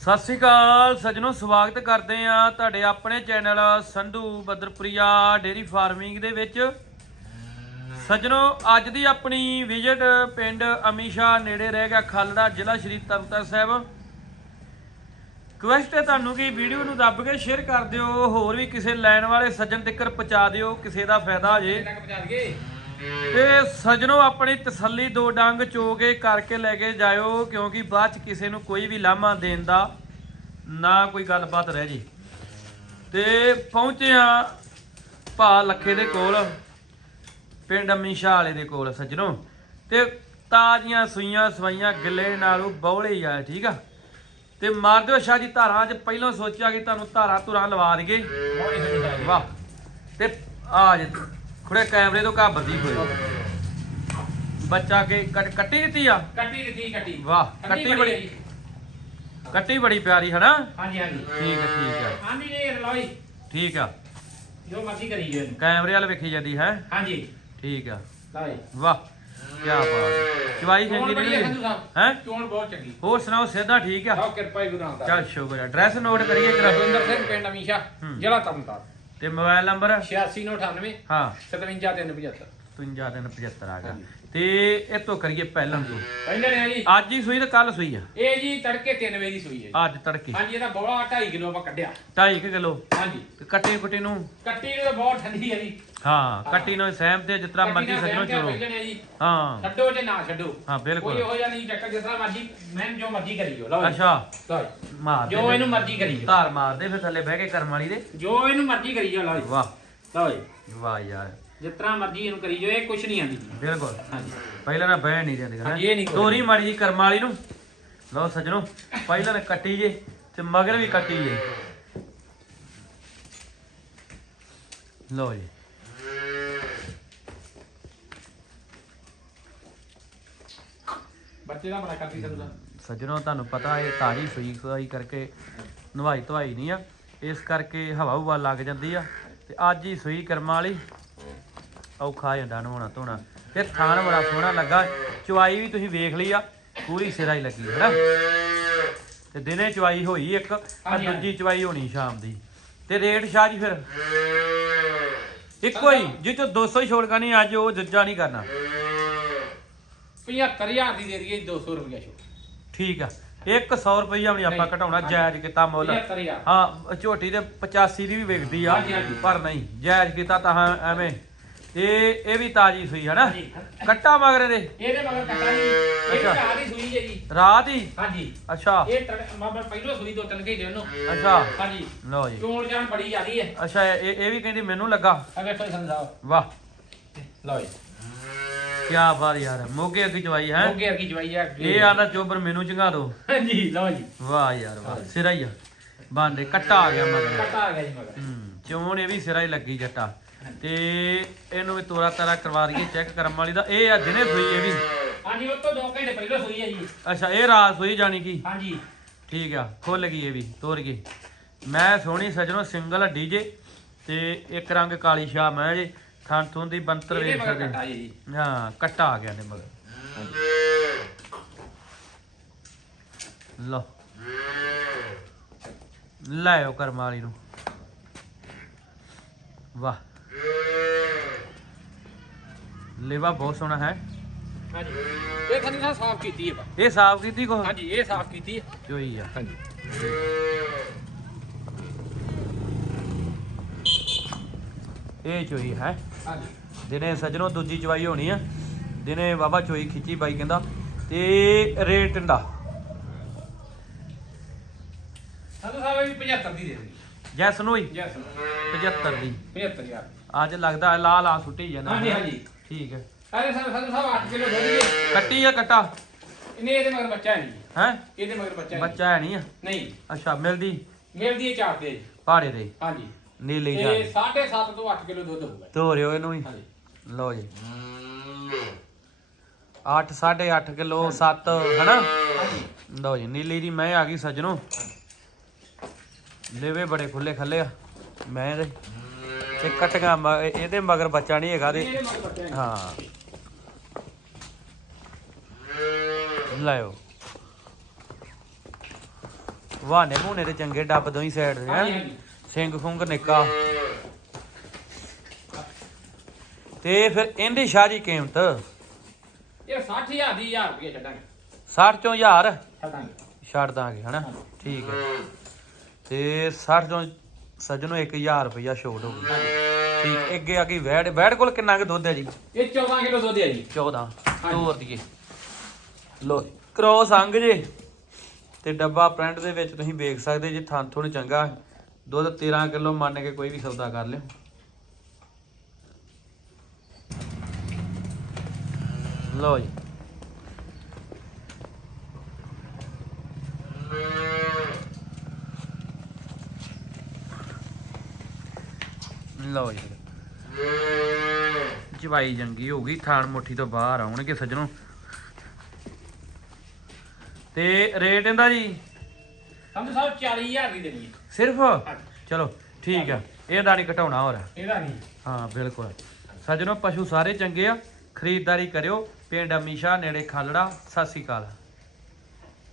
ਸਤਿ ਸ੍ਰੀ ਅਕਾਲ ਸੱਜਣੋ, ਸਵਾਗਤ ਕਰਦੇ ਆ ਤੁਹਾਡੇ ਆਪਣੇ ਚੈਨਲ ਸੰਧੂ ਬਦਰਪ੍ਰਿਆ ਡੇਰੀ ਫਾਰਮਿੰਗ ਦੇ ਵਿੱਚ। ਸੱਜਣੋ, ਅੱਜ ਦੀ ਆਪਣੀ ਵਿਜ਼ਿਟ ਪਿੰਡ ਅਮੀਸ਼ਾ ਨੇੜੇ ਰਹਿ ਗਿਆ ਖਲੜਾ, ਜ਼ਿਲ੍ਹਾ ਸ਼੍ਰੀ ਤਰਨਤਾਰਨ ਸਾਹਿਬ। ਕੁਐਸਟ ਹੈ ਤੁਹਾਨੂੰ ਕਿ ਵੀਡੀਓ ਨੂੰ ਦੱਬ ਕੇ ਸ਼ੇਅਰ ਕਰ ਦਿਓ, ਹੋਰ ਵੀ ਕਿਸੇ ਲੈਣ ਵਾਲੇ ਸੱਜਣ ਤੱਕ ਪਹੁੰਚਾ ਦਿਓ, ਕਿਸੇ ਦਾ ਫਾਇਦਾ ਹੋ ਜੇ। ਤੇ ਸਜਣੋ ਆਪਣੀ ਤਸੱਲੀ ਦੋ ਡੰਗ ਚੋ ਕੇ ਕਰਕੇ ਲੈ ਕੇ ਜਾਇਓ ਕਿਉਂਕਿ ਬਾਅਦ ਚ ਕਿਸੇ ਨੂੰ ਕੋਈ ਵੀ ਲਾਮਾ ਦੇਣ ਦਾ ਨਾ ਕੋਈ ਗੱਲਬਾਤ ਰਹਿ ਜੇ। ਤੇ ਪਹੁੰਚੇ ਆ ਭਾ ਲੱਖੇ ਦੇ ਕੋਲ ਪਿੰਡ ਅਮੀਸ਼ਾ ਵਾਲੇ ਦੇ ਕੋਲ ਸਜਣੋ। ਤੇ ਤਾਜ਼ੀਆਂ ਸੂਈਆਂ ਸਵਾਈਆਂ ਗਿੱਲੇ ਨਾਲੋਂ ਬੌਲੇ ਆ ਠੀਕ ਆ? ਤੇ ਮਾਰ ਦਿਓ ਸ਼ਾਹ ਜੀ ਧਾਰਾਂ ਅੱਜ ਪਹਿਲਾਂ ਸੋਚਿਆ ਕਿ ਤੁਹਾਨੂੰ ਧਾਰਾਂ ਧੁਰਾਂ ਲਵਾ ਦਈਏ। ਵਾਹ। ਤੇ ਆ ਜੇ। ਖੁੜੇ ਕੈਮਰੇ ਤੋਂ ਘਾਬਰਦੀ ਹੋਏ ਬੱਚਾ ਕੇ ਕੱਟ- ਕੱਟੀ ਦਿੱਤੀ ਆ? ਕੱਟੀ ਦਿੱਤੀ ਕੱਟੀ। ਵਾਹ, ਕੱਟੀ ਬੜੀ- ਜੀ। ਕੱਟੀ ਬੜੀ ਪਿਆਰੀ ਹਨਾ? ਹਾਂਜੀ ਹਾਂਜੀ। ਠੀਕ ਆ ਠੀਕ ਆ। ਹਾਂਜੀ ਜੀ। ਲੋਈ ਠੀਕ ਆ। ਜੋ ਮਰਜ਼ੀ ਕਰੀ ਜੋ। ਕੈਮਰੇ ਵਾਲ ਵੇਖੀ ਜਾਂਦੀ ਹੈ? ਹਾਂਜੀ। ਠੀਕ ਆ। ਲੋਈ ਵਾਹ ਕੀ ਬਾਤ। ਚਵਾਈ ਚੋਣ ਚੰਗੀ ਬੜੀ ਹੈ ਸੰਧੂ ਨਹੀਂ ਸਾਹਿਬ। ਹੈ? ਚੋਣ ਬਹੁਤ ਚੰਗੀ। ਹੋਰ ਸੁਣਾਓ ਸਿੱਧਾ ਠੀਕ ਆ? ਆਓ ਕਿਰਪਾ ਹੀ ਗੁਰੂ ਨਾਨਕ ਚੱਲ ਸ਼ੁਕਰ ਆ। ਐਡਰੈਸ ਨੋਟ ਕਰੀਏ ਜਰਾ। ਰਵਿੰਦਰ ਸਿੰਘ ਪਿੰਡ ਅਮੀਸ਼ਾ ਹੂੰ। ਜ਼ਿਲ੍ਹਾ ਤਰਨਤਾਰਨ ਤੇ ਮੋਬਾਈਲ ਨੰਬਰ? 8698 ਹਾਂ। 57375 5375 ਆ ਗਿਆ। ਤੇ ਇਹ ਤੋਂ ਕਰੀਏ ਪਹਿਲਾਂ ਤੋਂ। ਪਹਿਲੇ ਨੇ ਜੀ। ਅੱਜ ਹੀ ਸੂਈ ਤੇ ਕੱਲ ਸੂਈ ਆ। ਇਹ ਜੀ ਤੜਕੇ 3 ਵਜੇ ਦੀ ਸੂਈ ਹੈ ਜੀ। ਅੱਜ ਤੜਕੇ। ਹਾਂਜੀ ਇਹਦਾ ਬੋਲਾ 2.5 ਕਿਲੋ ਆਪਾਂ ਕੱਢਿਆ। 2.5 ਕਿਲੋ। ਹਾਂਜੀ। ਤੇ ਕੱਟੀ ਕੁੱਟੀ ਨੂੰ? ਕੱਟੀ ਨੂੰ ਤਾਂ ਬਹੁਤ ਠੰਡੀ ਹੈ ਜੀ। ਹਾਂ ਕੱਟੀ ਨੂੰ ਸਹਿਮ ਤੇ ਤਰ੍ਹਾਂ ਮਰਜ਼ੀ ਸੱਜਣੋ ਚਲੋ। ਨੇ ਜੀ? ਹਾਂ। ਛੱਡੋ ਤੇ ਨਾ ਛੱਡੋ। ਹਾਂ ਬਿਲਕੁਲ। ਕੋਈ ਇਹੋ ਜਿਹਾ ਨਹੀਂ ਚੱਕਰ ਜਿਸ ਤਰ੍ਹਾਂ ਮਰਜ਼ੀ ਮੈਂ ਜੋ ਮਰਜ਼ੀ ਕਰੀ ਜੋ ਲਓ ਜੀ। ਅੱਛਾ। ਜੀ। ਮਾਰ ਜੋ। ਇਹਨੂੰ ਮਰਜ਼ੀ ਕਰੀ ਜੋ ਧਾਰ ਮਾਰ ਦੇ ਫਿਰ ਥੱਲੇ ਬਹਿ ਕੇ ਕਰਮ ਵਾਲੀ ਦੇ। ਜੋ ਇਹਨੂੰ ਮਰਜ਼ੀ ਕਰੀ ਜੋ ਲਓ ਜੀ। ਵਾਹ। ਲਓ ਜੀ। ਵਾਹ ਯਾਰ। ਜਿਸ ਤਰ੍ਹਾਂ ਮਰਜ਼ੀ ਇਹਨੂੰ ਕਰੀ ਜੋ ਇਹ ਕੁਛ ਨਹੀਂ ਆਂਦੀ ਬਿਲਕੁਲ। ਹਾਂਜੀ। ਪਹਿਲਾਂ ਨਾ ਬਹਿ ਨਹੀਂ ਜਾਂਦੀ ਹਾਂਜੀ, ਇਹ ਨਹੀਂ ਕੋਈ। ਤੋਰੀ ਮਾੜੀ ਜੀ ਕਰਮ ਵਾਲੀ ਨੂੰ। ਲਓ ਸੱਜਣੋ ਪਹਿਲਾਂ ਨੇ ਕੱਟੀ ਜੇ ਤੇ ਮਗਰ ਵੀ ਕੱਟੀ ਜੇ। ਲਓ ਜੀ। ਬੱਚੇ ਦਾ ਬੜਾ ਕਰਦੀ ਸਕਦਾ ਸੱਜਣੋ ਤੁਹਾਨੂੰ ਪਤਾ ਇਹ ਤਾਜੀ ਸੂਈ ਸੂਈ ਕਰਕੇ ਨਵਾਈ ਧਵਾਈ ਨਹੀਂ ਆ। ਇਸ ਕਰਕੇ ਹਵਾ ਹੁਵਾ ਲੱਗ ਜਾਂਦੀ ਆ। ਤੇ ਅੱਜ ਹੀ ਸੂਈ ਕਰਮਾਂ ਵਾਲੀ ਔਖਾ ਜਾਂਦਾ ਨਹਾਉਣਾ ਧੋਣਾ। ਤੇ ਥਾਣ ਬੜਾ ਸੋਹਣਾ ਲੱਗਾ। ਚੁਆਈ ਵੀ ਤੁਸੀਂ ਵੇਖ ਲਈ ਆ ਪੂਰੀ ਸਿਰਾ ਹੀ ਲੱਗੀ ਹੈ ਨਾ ਤੇ ਦਿਨੇ ਚੁਆਈ ਹੋਈ ਇੱਕ ਆ ਦੂਜੀ ਚੁਆਈ ਹੋਣੀ ਸ਼ਾਮ ਦੀ। ਤੇ ਰੇਟ ਸ਼ਾਹ ਜੀ ਫਿਰ? ਇੱਕੋ ਹੀ ਜਿਹ ਚੋਂ 200 ਹੀ ਛੋੜ ਕਰਨੀ ਅੱਜ ਉਹ ਜੱਜਾ ਨਹੀਂ ਕਰਨਾ। 75000 ਦੀ ਦੇ ਦਈਏ 200 ਰੁਪਏ ਛੋ ਠੀਕ ਆ। 100 ਰੁਪਈਆ ਵੀ ਆਪਾਂ ਘਟਾਉਣਾ। ਜਾਇਜ਼ ਕੀਤਾ ਮੁੱਲ। 75000 ਹਾਂ ਝੋਟੀ ਦੇ 85 ਦੀ ਵੀ ਵਿਕਦੀ ਆ। ਪਰ ਨਹੀਂ ਜਾਇਜ਼ ਕੀਤਾ ਤਾਂ ਐਵੇਂ ਇਹ ਇਹ ਵੀ ਤਾਜੀ ਸੂਈ ਹੈ ਨਾ ਹਾਂਜੀ। ਕੱਟਾ ਮਗਰੇ ਦੇ ਇਹਦੇ ਮਗਰ ਕੱਟਾ ਜੀ। ਇਹ ਅੱਛਾ। ਦੀ ਸੂਈ ਹੈ ਜੀ। ਰਾਤ ਹੀ? ਹਾਂਜੀ। ਅੱਛਾ। ਇਹ ਤੜ- ਪਹਿਲੋਂ ਸੂਈ ਦੋ ਤਿੰਨ ਘੰਟੇ ਉਹਨੂੰ। ਅੱਛਾ। ਹਾਂਜੀ। ਲਓ ਜੀ। ਚੋਣ ਜਾਣ ਬੜੀ ਜ਼ਿਆਦੀ ਹੈ। ਅੱਛਾ ਇਹ ਇਹ ਵੀ ਕਹਿੰਦੀ ਮੈਨੂੰ ਲੱਗਾ। ਅਗੇ ਕੋਈ ਸਮਝਾਓ ਵਾਹ। ਲਓ ਜੀ। ਕੀ ਬਾਤ ਯਾਰ। ਮੋਗੇ ਅੱਗੀ ਚਵਾਈ ਹੈ। ਮੋਗੇ ਵਰਗੀ ਜਵਾਈ ਆ ਇਹ ਆਂਦਾ ਚੋਬਰ ਮੈਨੂੰ ਚੰਗਾ ਦੋ। ਹਾਂਜੀ ਲਓ ਜੀ। ਵਾਹ ਯਾਰ ਵਾਹ। ਸਿਰਾ ਹੀ ਆ। ਬਾਂਡੇ ਕੱਟਾ ਆ ਗਿਆ ਮਗਰ। ਕੱਟਾ ਆ ਗਿਆ ਜੀ ਮਗਰ। ਹੂੰ। ਚੋਣ ਇਹ ਵੀ ਸਿਰਾ ਹੀ ਲੱਗੀ ਜੱਟਾ। ਤੇ ਇਹਨੂੰ ਵੀ ਤੋਰਾ ਤਾਰਾ ਕਰਵਾ ਦਈਏ ਚੈੱਕ ਕਰਮ ਵਾਲੀ ਦਾ। ਇਹ ਆ ਦਿਨੇ ਸੂਈ ਇਹ ਵੀ। ਹਾਂਜੀ ਉਹ ਤੋਂ 2 ਘੰਟੇ ਪਹਿਲਾਂ ਸੂਈ ਹੈ ਜੀ। ਅੱਛਾ ਇਹ ਰਾਤ ਸੂਈ ਜਾਣੀ ਕੀ? ਹਾਂਜੀ। ਠੀਕ ਆ ਖੁੱਲ ਗਈ ਇਹ ਵੀ ਤੋਰ ਗਈ। ਮੈਂ ਸੋਹਣੀ ਸਜਣੋ ਸਿੰਗਲ ਹੱਡੀ ਜੇ ਤੇ ਇੱਕ ਰੰਗ ਕਾਲੀ ਸ਼ਾਹ ਮੈਂ ਜੇ ਥਣ ਥੁਣ ਦੀ ਬੰਤਰ ਇਹਦੇ ਵੇਖ ਮਗਰ ਸਕਦੇ ਕੱਟਾ ਜੀ। ਹਾਂ ਕੱਟਾ ਆ ਗਿਆ ਨੇ ਮਗਰ। ਲਓ। ਲੈ ਆਓ ਕਰਮ ਵਾਲੀ ਨੂੰ। ਵਾਹ। ਲੇਵਾ ਬਹੁਤ ਸੋਹਣਾ ਹੈ। ਹਾਂਜੀ। ਇਹ ਸਾਹਿਬ ਸਾਫ਼ ਕੀਤੀ ਹੈ ਬਾ। ਇਹ ਸਾਫ਼ ਕੀਤੀ ਕੋ ਹਾਂਜੀ ਇਹ ਸਾਫ਼ ਕੀਤੀ ਹੈ। ਚੋਈ ਆ। ਹਾਂਜੀ। ਇਹ ਚੋਈ ਹੈ। ਹਾਂਜੀ। ਦਿਨੇ ਸਜਣੋ ਦੂਜੀ ਚਵਾਈ ਹੋਣੀ ਆ। ਦਿਨੇ ਬਾਬਾ ਚੋਈ ਖਿੱਚੀ ਬਾਈ ਕਹਿੰਦਾ ਤੇ ਰੇਟ ਦਾ ਸੰਧੂ ਸਾਹਿਬ ਵੀ 75 ਦੀ ਦੇ ਦੇ ਜੈਸ ਨੂੰ ਹੀ? ਜੈਸ 75 ਦੀ। 75000 ਅੱਜ ਲੱਗਦਾ ਲਾ ਲਾ ਸੁੱਟੀ ਜਾਂਦਾ ਹਾਂਜੀ, ਹਾਂਜੀ। ਠੀਕ ਹੈ। ਅਰੇ ਸੰਧੂ ਸੰਧੂ ਸਾਹਿਬ 8 ਕਿਲੋ ਦੁੱਧ ਦੀ। ਕੱਟੀ ਆ ਕੱਟਾ? ਇਹਨੇ ਇਹਦੇ ਮਗਰ ਬੱਚਾ ਹੈ ਨਹੀਂ। ਹੈ? ਇਹਦੇ ਮਗਰ ਬੱਚਾ ਹੈ ਬੱਚਾ ਹੈ ਨਹੀਂ ਆ? ਨਹੀਂ। ਅੱਛਾ ਮਿਲਦੀ? ਮਿਲਦੀ ਹੈ ਚਾਰ ਤੇ ਪਹਾੜੇ ਦੇ। ਹਾਂਜੀ। ਨੀਲੀ ਤੇ ਜਾ 7.5 ਤੋਂ 8 ਕਿਲੋ ਦੁੱਧ ਹੋਊਗਾ। ਧੋਰਿਓ ਇਹਨੂੰ ਹੀ ਹਾਂਜੀ। ਲਓ ਜੀ। 8 8.5 ਕਿਲੋ 7 ਹਨਾ? ਲਓ ਜੀ ਨੀਲੀ ਦੀ ਮੈਂ ਆ ਗਈ ਸਜਣੋ। ਲੇਵੇ ਬੜੇ ਖੁੱਲੇ ਖੱਲੇ ਆ। ਮੈਂ ਦੇ ਤੇ ਕਟਗਾ ਇਹਦੇ ਮਗਰ ਬੱਚਾ ਨਹੀਂ ਹੈਗਾ ਤੇ ਇਹਦੇ ਮਗਰ ਬੱਚਾ ਹੈ। ਹਾਂ ਲਾਇਓ। ਵਾਹਨੇ ਭੂਨੇ ਤੇ ਚੰਗੇ ਡੱਬ ਦੋਈ ਸਾਈਡ ਦੇ ਹਾਂਜੀ ਹੈਂ। ਹਾਂਜੀ। ਸਿੰਘ ਖੁੰਗ ਨਿੱਕਾ। ਤੇ ਫਿਰ ਇਹਦੀ ਸ਼ਾਹ ਜੀ ਕੀਮਤ? ਇਹ 60000 ਦੀ 1000 ਰੁਪਏ ਛੱਡਾਂਗੇ। 60 ਚੋਂ 1000 ਛੱਡਾਂਗੇ। ਛੱਡ ਦਾਂਗੇ ਹਨਾ? ਠੀਕ ਹੈ। ਤੇ 60 ਚੋਂ ਸੱਜਣੋ 1000 ਰੁਪਇਆ ਛੋਟ ਹੋ ਗਈ। ਠੀਕ ਅੱਗੇ ਆ ਗਈ ਵੈੜ। ਵੈੜ ਕੋਲ ਕਿੰਨਾ ਕੁ ਦੁੱਧ ਹੈ ਜੀ? ਇਹ 14 ਕਿਲੋ ਦੁੱਧ ਹੈ ਜੀ। 14 ਤੋਰ ਦੀਏ ਲੋ ਕ੍ਰੋਸ ਅੰਗ ਜੇ। ਤੇ ਡੱਬਾ ਪ੍ਰਿੰਟ ਦੇ ਵਿੱਚ ਤੁਸੀਂ ਵੇਖ ਸਕਦੇ ਜੇ ਥਾਂ ਥੋੜੀ ਚੰਗਾ ਦੁੱਧ 13 ਕਿਲੋ ਮੰਨ ਕੇ ਕੋਈ ਵੀ ਸੌਦਾ ਕਰ ਲਿਓ। ਲੋ ਜੀ ਲਓ ਜੀ। ਜਵਾਈ ਜੰਗੀ ਹੋ ਗਈ ਥਾਣ ਮੁੱਠੀ ਤੋਂ ਬਾਹਰ ਆਉਣਗੇ ਸੱਜਣੋ। ਤੇ ਰੇਟ ਇਹਦਾ ਜੀ? ਸਮਝ ਸਾਹਿਬ 40000 ਦੀ ਦੇਣੀ ਹੈ। ਸਿਰਫ। ਚਲੋ ਠੀਕ ਆ। ਇਹਦਾ ਨਹੀਂ ਘਟਾਉਣਾ ਹੋਰ। ਇਹਦਾ ਨਹੀਂ। ਹਾਂ ਬਿਲਕੁਲ। ਸੱਜਣੋ ਪਸ਼ੂ ਸਾਰੇ ਚੰਗੇ ਆ। ਖਰੀਦਦਾਰੀ ਕਰਿਓ। ਪਿੰਡ ਅਮੀਸ਼ਾ ਨੇੜੇ ਖਾਲੜਾ। ਸਤਿ ਸ਼੍ਰੀ ਅਕਾਲ।